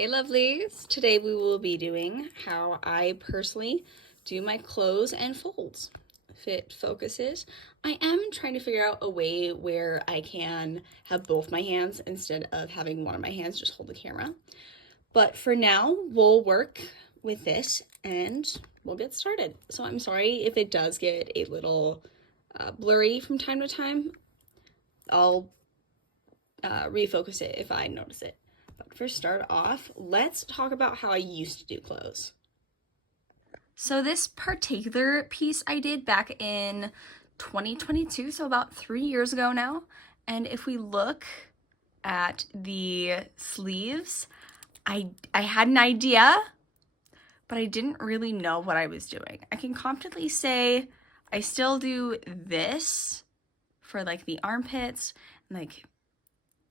Hey lovelies! Today we will be doing how I personally do my close and folds. Fit focuses. I am trying to figure out a way where I can have both my hands instead of having one of my hands just hold the camera. But for now, we'll work with this and we'll get started. So I'm sorry if it does get a little blurry from time to time. I'll refocus it if I notice it. But for start off, let's talk about how I used to do clothes. So this particular piece I did back in 2022, so about 3 years ago now. And if we look at the sleeves, I had an idea, but I didn't really know what I was doing. I can confidently say I still do this for like the armpits and like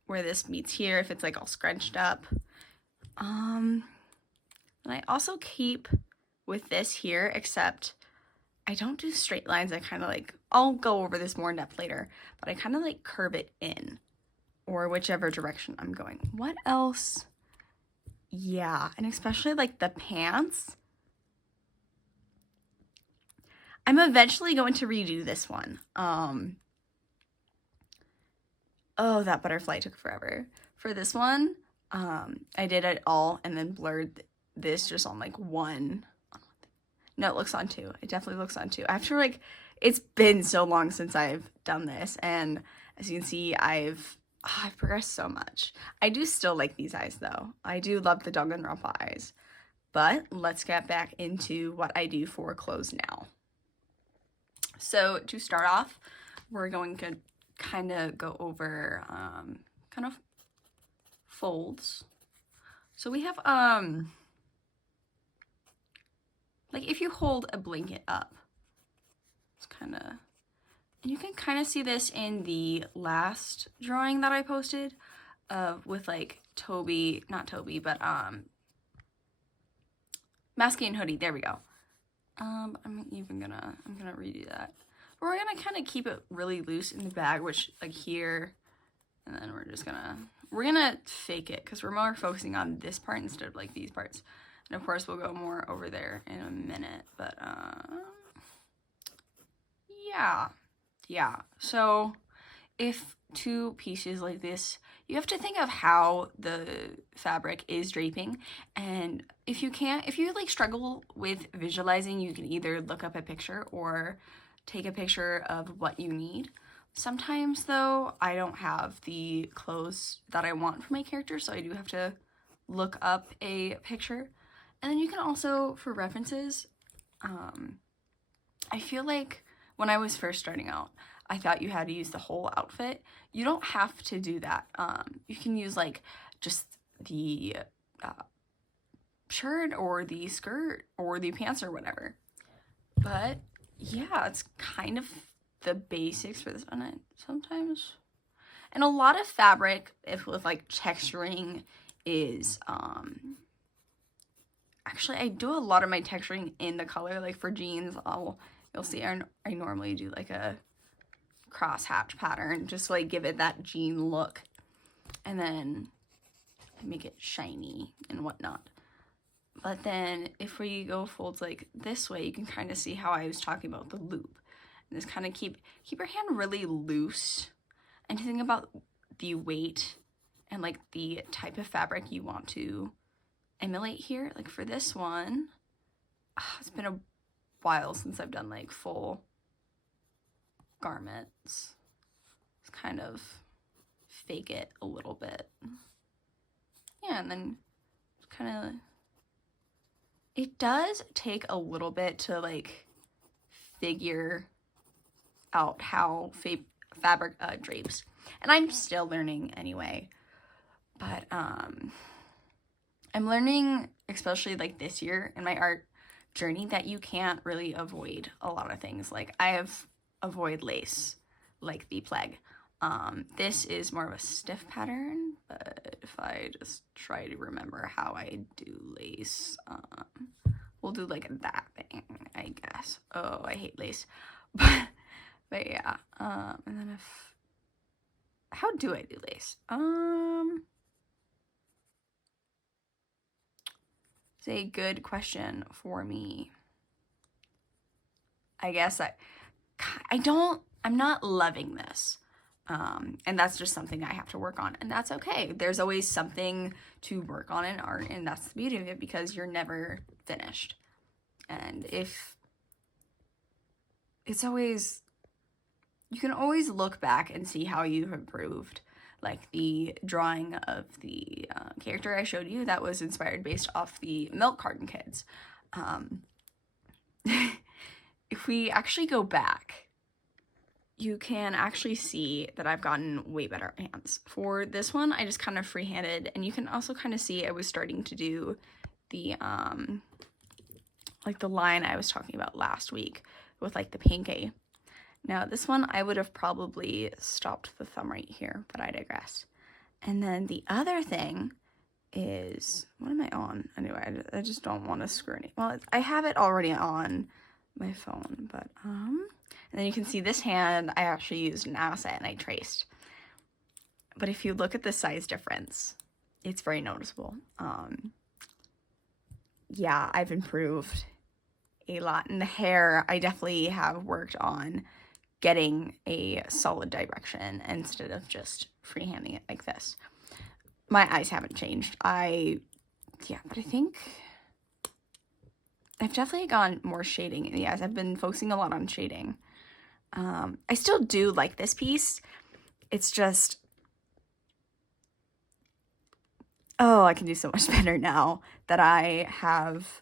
where this meets here if it's like all scrunched up. And I also keep with this here, except I don't do straight lines. I kind of like, I'll go over this more in depth later, but I kind of like curve it in or whichever direction I'm going. What else? Yeah, and especially like the pants. I'm eventually going to redo this one. Oh, that butterfly took forever. For this one, I did it all and then blurred this just on like one. No, it looks on two. It definitely looks on two. After like, it's been so long since I've done this, and as you can see, I've progressed so much. I do still like these eyes though. I do love the Danganronpa eyes. But let's get back into what I do for clothes now. So to start off, we're going to kind of go over kind of folds. So we have like if you hold a blanket up, it's kind of, and you can kind of see this in the last drawing that I posted with like Toby, not Toby, but Masky and Hoodie. There we go. I'm gonna redo that. But we're gonna kind of keep it really loose in the bag, which like here, and then we're gonna fake it because we're more focusing on this part instead of like these parts. And of course we'll go more over there in a minute, but yeah. So if two pieces like this, you have to think of how the fabric is draping, and if you like struggle with visualizing, you can either look up a picture or take a picture of what you need. Sometimes though, I don't have the clothes that I want for my character, so I do have to look up a picture. And then you can also, for references, I feel like when I was first starting out, I thought you had to use the whole outfit. You don't have to do that. You can use like just the shirt or the skirt or the pants or whatever. But yeah, it's kind of the basics for this one sometimes. And a lot of fabric, if with like texturing, is actually I do a lot of my texturing in the color. Like for jeans, you'll see I normally do like a crosshatch pattern, just to like give it that jean look, and then make it shiny and whatnot. But then if we go folds like this way, you can kind of see how I was talking about the loop. And just kind of keep your hand really loose, and think about the weight and like the type of fabric you want to emulate here. Like for this one, it's been a while since I've done like full garments. Let's kind of fake it a little bit. Yeah, and then kind of, it does take a little bit to like figure out how fabric drapes, and I'm still learning anyway. But I'm learning, especially like this year in my art journey, that you can't really avoid a lot of things. Like avoid lace like the plague. This is more of a stiff pattern, but if I just try to remember how I do lace, we'll do like that thing, I guess. Oh, I hate lace. But yeah, and then how do I do lace? It's a good question for me. I guess I'm not loving this. And that's just something I have to work on, and that's okay. There's always something to work on in art, and that's the beauty of it, because you're never finished. And if it's always, you can always look back and see how you've improved. Like the drawing of the character I showed you, that was inspired based off the milk carton kids. If we actually go back, you can actually see that I've gotten way better hands. For this one, I just kind of freehanded, and you can also kind of see I was starting to do the, like the line I was talking about last week with like the pinky. Now this one, I would have probably stopped the thumb right here, but I digress. And then the other thing is, what am I on? Anyway, I just don't want to screw any, well, I have it already on my phone, but, and then you can see this hand, I actually used an asset and I traced. But if you look at the size difference, it's very noticeable. Yeah, I've improved a lot. In the hair, I definitely have worked on getting a solid direction instead of just freehanding it like this. My eyes haven't changed. But I think I've definitely gone more shading in the eyes. I've been focusing a lot on shading. I still do like this piece. It's just, oh, I can do so much better now that I have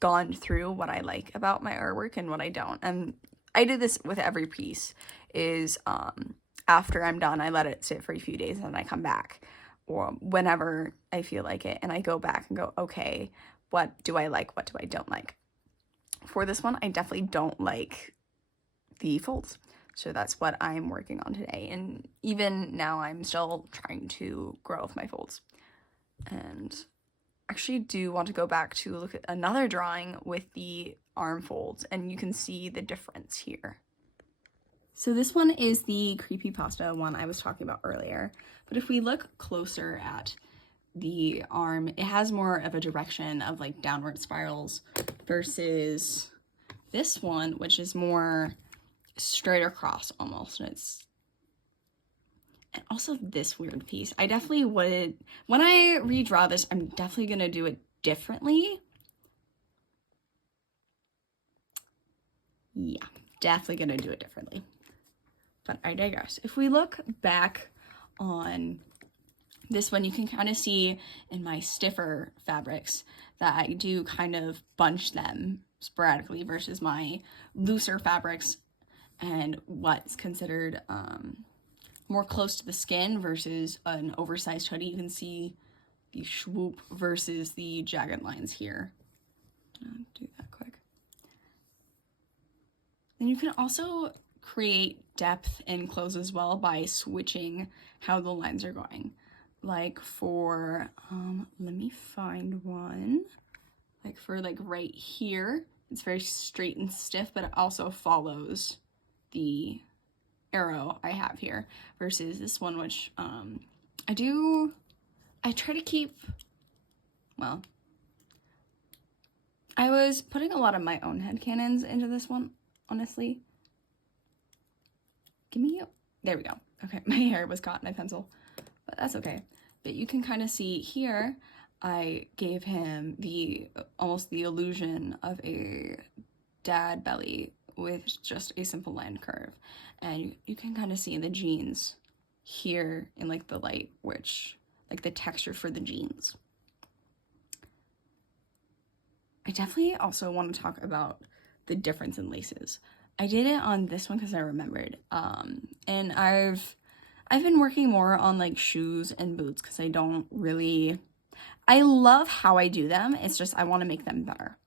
gone through what I like about my artwork and what I don't. And I do this with every piece, is after I'm done, I let it sit for a few days and then I come back, or whenever I feel like it, and I go back and go, okay, what do I like? What do I don't like? For this one, I definitely don't like the folds. So that's what I'm working on today. And even now, I'm still trying to grow with my folds. And actually do want to go back to look at another drawing with the arm folds, and you can see the difference here. So this one is the creepypasta one I was talking about earlier. But if we look closer at the arm, it has more of a direction of like downward spirals versus this one, which is more straight across almost. And also this weird piece. I definitely would, when I redraw this, I'm definitely gonna do it differently. Yeah, definitely gonna do it differently. But I digress. If we look back on this one, you can kind of see in my stiffer fabrics that I do kind of bunch them sporadically versus my looser fabrics and what's considered more close to the skin versus an oversized hoodie. You can see the swoop versus the jagged lines here. I'll do that quick. And you can also create depth in clothes as well by switching how the lines are going. Like for, let me find one. Like for like right here, it's very straight and stiff, but it also follows the arrow I have here, versus this one, which I try to keep, well, I was putting a lot of my own headcanons into this one, honestly. There we go. Okay, my hair was caught in my pencil, but that's okay. But you can kind of see here, I gave him almost the illusion of a dad belly with just a simple line curve. And you can kind of see in the jeans here in like the light, which like the texture for the jeans. I definitely also want to talk about the difference in laces. I did it on this one because I remembered. And I've been working more on like shoes and boots because I love how I do them. It's just I want to make them better.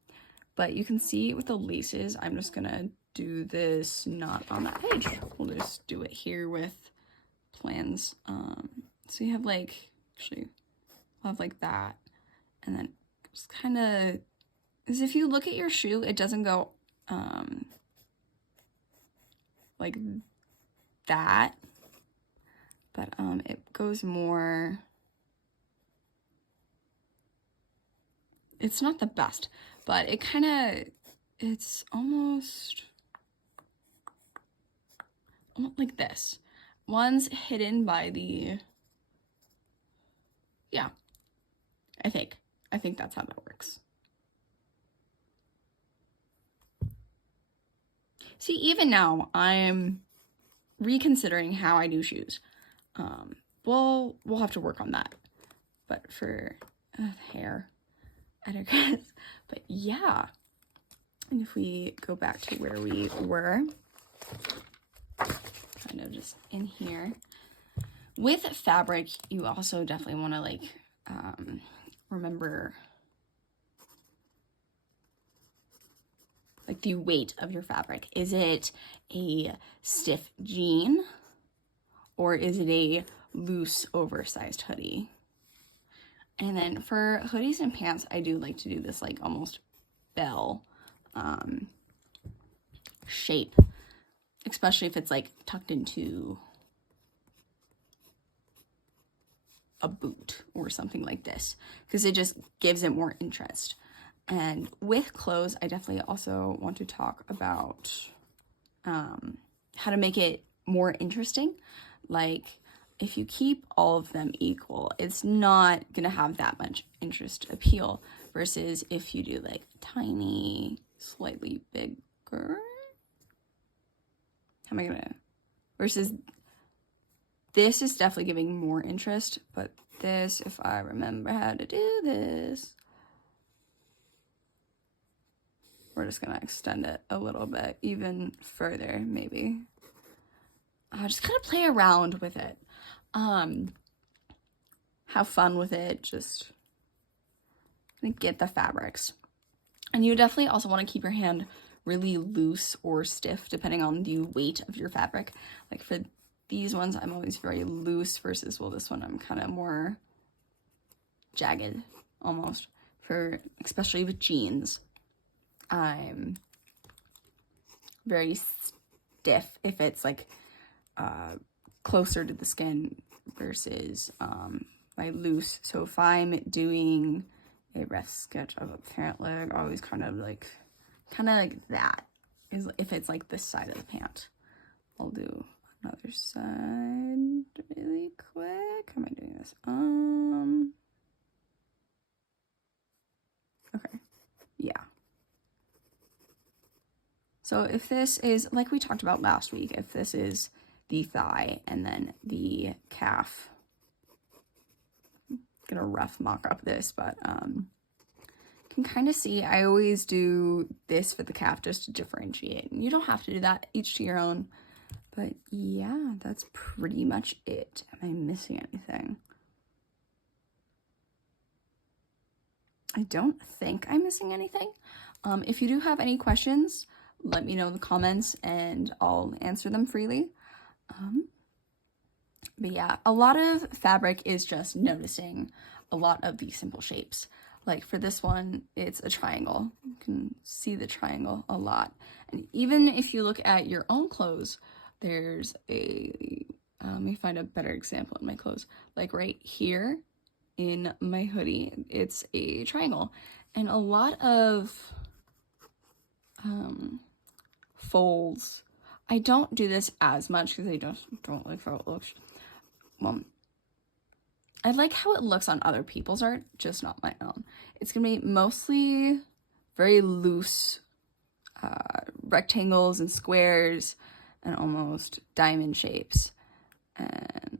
But you can see with the laces, I'm just gonna do this not on that page. We'll just do it here with plans. So you have like, actually, we'll have like that. And then just kind of, because if you look at your shoe, it doesn't go like that, but it goes more it's not the best, but it kind of, it's almost like this. One's hidden by the, yeah, I think that's how that works. See, even now, I'm reconsidering how I do shoes. We'll have to work on that. But for hair, I digress. But yeah, and if we go back to where we were, kind of just in here. With fabric, you also definitely want to like remember like the weight of your fabric. Is it a stiff jean or is it a loose oversized hoodie? And then for hoodies and pants, I do like to do this like almost bell shape, especially if it's like tucked into a boot or something like this, because it just gives it more interest. And with clothes, I definitely also want to talk about how to make it more interesting. Like, if you keep all of them equal, it's not gonna have that much interest appeal, versus if you do like tiny, slightly bigger. How am I gonna, versus this is definitely giving more interest, but this, if I remember how to do this, we're just gonna extend it a little bit, even further, maybe. Just kind of play around with it. Have fun with it, just get the fabrics. And you definitely also want to keep your hand really loose or stiff, depending on the weight of your fabric. Like for these ones, I'm always very loose, versus, well, this one I'm kind of more jagged, almost. For, especially with jeans, I'm very stiff if it's like closer to the skin, versus my loose. So if I'm doing a rough sketch of a pant leg, always kind of like that, is if it's like this side of the pant. I'll do another side really quick. How am I doing this? Okay, yeah. So if this is, like we talked about last week, if this is the thigh and then the calf, I'm gonna rough mock up this, but can kind of see, I always do this for the calf just to differentiate. And you don't have to do that, each to your own. But yeah, that's pretty much it. Am I missing anything? I don't think I'm missing anything. If you do have any questions, let me know in the comments and I'll answer them freely. But yeah, a lot of fabric is just noticing a lot of these simple shapes. Like for this one, it's a triangle. You can see the triangle a lot. And even if you look at your own clothes, there's a, let me find a better example in my clothes. Like right here in my hoodie, it's a triangle. And a lot of folds, I don't do this as much because I don't like how it looks. Well, I like how it looks on other people's art, just not my own. It's gonna be mostly very loose rectangles and squares and almost diamond shapes and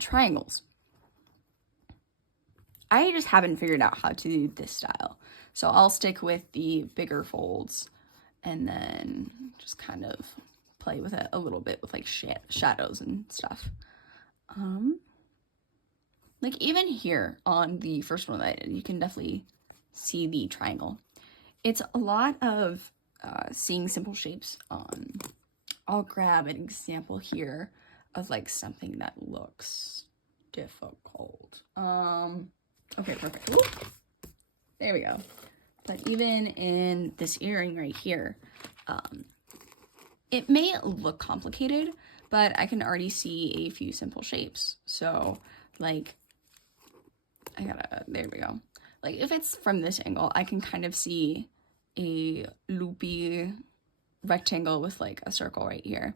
triangles. I just haven't figured out how to do this style, so I'll stick with the bigger folds and then just kind of play with it a little bit with like shadows and stuff. Like even here on the first one that I did, you can definitely see the triangle. It's a lot of seeing simple shapes. I'll grab an example here of like something that looks difficult. Okay, perfect. Ooh, there we go. But even in this earring right here, it may look complicated, but I can already see a few simple shapes. So like there we go. Like if it's from this angle, I can kind of see a loopy rectangle with like a circle right here.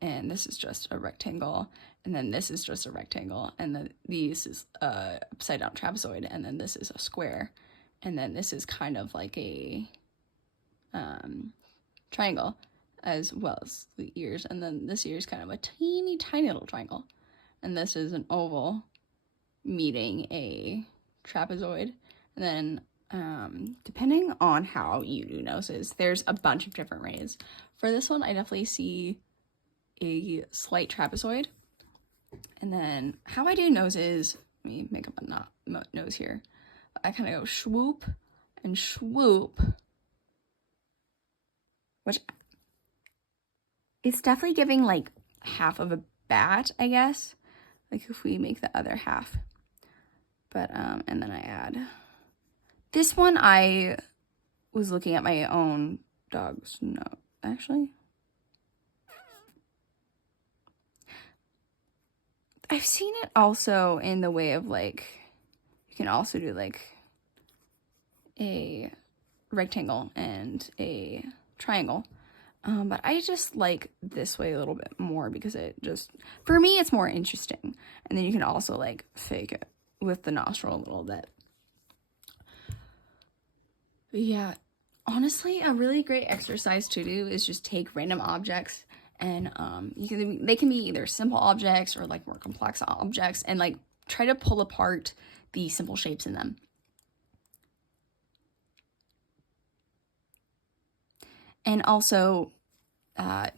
And this is just a rectangle. And then this is just a rectangle. And then these is a upside down trapezoid. And then this is a square. And then this is kind of like a triangle, as well as the ears. And then this ear is kind of a teeny tiny little triangle. And this is an oval meeting a trapezoid. And then depending on how you do noses, there's a bunch of different ways. For this one, I definitely see a slight trapezoid. And then how I do noses, let me make up a nose here. I kind of go swoop and swoop, which it's definitely giving like half of a bat, I guess. Like if we make the other half. But, and then I add. This one I was looking at my own dog's nose, actually. I've seen it also in the way of like, you can also do like a rectangle and a triangle. But I just like this way a little bit more because it just, for me, it's more interesting. And then you can also like fake it with the nostril a little bit. But yeah, honestly, a really great exercise to do is just take random objects and they can be either simple objects or like more complex objects and like try to pull apart the simple shapes in them. And also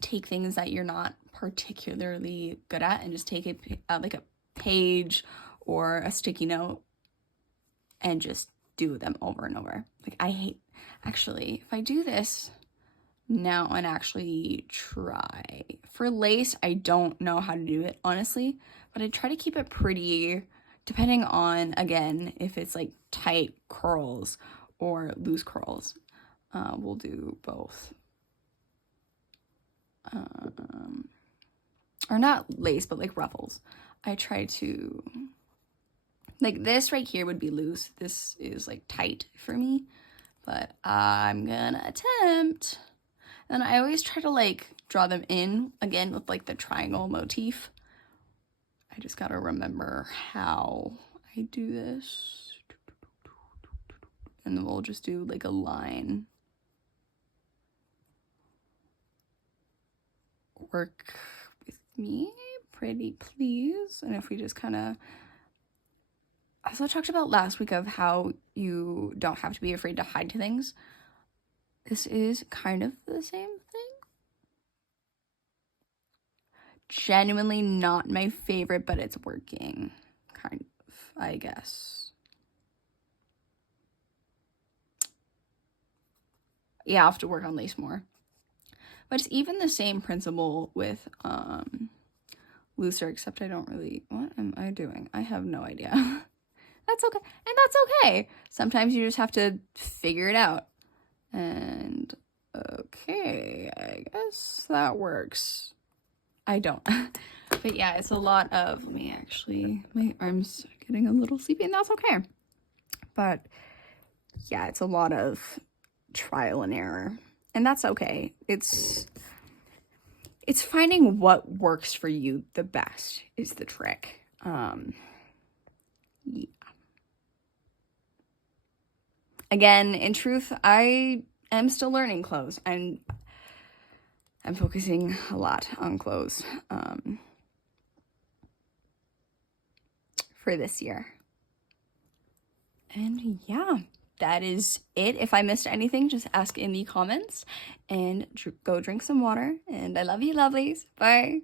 take things that you're not particularly good at and just take like a page or a sticky note and just do them over and over. Like I hate, actually, if I do this now and actually try. For lace, I don't know how to do it, honestly, but I try to keep it pretty, depending on, again, if it's like tight curls or loose curls. We'll do both. Or not lace, but like ruffles. I try to, like this right here would be loose. This is like tight for me, but I'm gonna attempt. And I always try to like draw them in again with like the triangle motif. I just gotta remember how I do this. And then we'll just do like a line. Work with me, pretty please. And if we just kind of, I also talked about last week of how you don't have to be afraid to hide things. This is kind of the same thing. Genuinely not my favorite, but it's working, kind of, I guess. Yeah, I'll have to work on lace more. But it's even the same principle with looser, except I don't really, what am I doing? I have no idea. That's okay. And that's okay. Sometimes you just have to figure it out. And okay, I guess that works. I don't. But yeah, it's a lot of, let me actually, my arm's getting a little sleepy and that's okay. But yeah, it's a lot of trial and error. And that's okay. It's finding what works for you the best is the trick. Yeah. Again, in truth, I am still learning clothes, and I'm focusing a lot on clothes for this year. And yeah, that is it. If I missed anything, just ask in the comments, and go drink some water. And I love you, lovelies. Bye.